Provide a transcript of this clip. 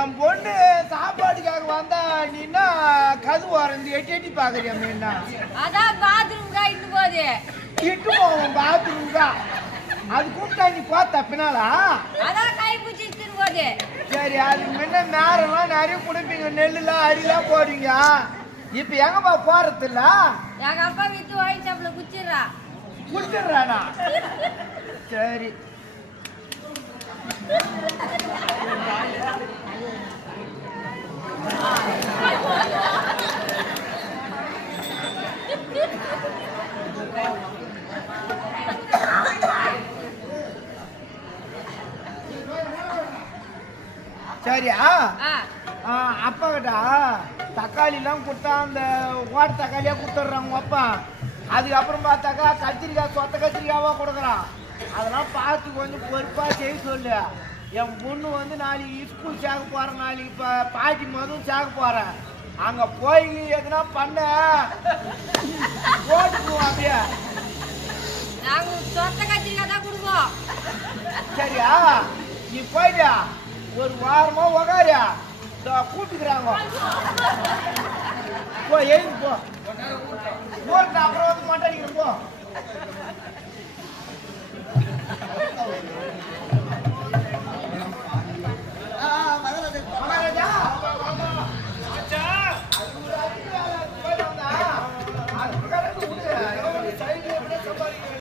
என் பொண்ணு சாப்பாட்டுக்காக வந்தா நீன்னா கது வரந்து எட்டி எட்டி பாக்குறியா மீனா? அதான் பாத்ரூம்கா இட்டு போகுது. இட்டு போவோம் பாத்ரூம்கா. அது கூப்பிட்டா நீ பார்த்தா பின்னாலா? அதான் கை பிடிச்சி இட்டுன்னு போகுது. சரி, அதுக்கு முன்ன நேரம்லாம் நிறைய குடிப்பீங்க, நெல்லுலாம் அரிலாம் போடுவீங்க. இப்ப எங்கப்பா போறது இல்ல? எங்க அப்பா வித்து ஒயின் ஷாப்ல குச்சிடுறா. குடிச்சிடுறானா? சரி. சரியா? அப்பா கிட்ட தக்காளி எல்லாம் கொடுத்தா அந்த ஓட்ட தக்காளியா கொடுத்துட்றாங்க அப்பா. அதுக்கப்புறம் பார்த்தாக்கா கத்திரிக்காய் சொத்த கத்திரிக்காவா கொடுக்குறான். அதெல்லாம் பார்த்து கொஞ்சம் பொறுப்பா செய்ய சொல்லு. என் பொண்ணு வந்து நாளைக்கு ஸ்கூல் சேர்க்க போறேன், நாளைக்கு இப்போ பாட்டி மதுவும் சேர்க்க போறேன். அங்க போய் எதுனா பண்ண போட்டுக்குவோம் அப்படியே. நாங்க சொத்த கத்திரிக்காய் தான் கொடுப்போம். சரியா? நீ போயிட்டியா ஒரு வாரமா உகாரியா கூப்பிட்டுக்கிறாங்க. போ, எழுந்து போ. அப்புறம் வந்து மாட்டாடிக்கிறோம் போ.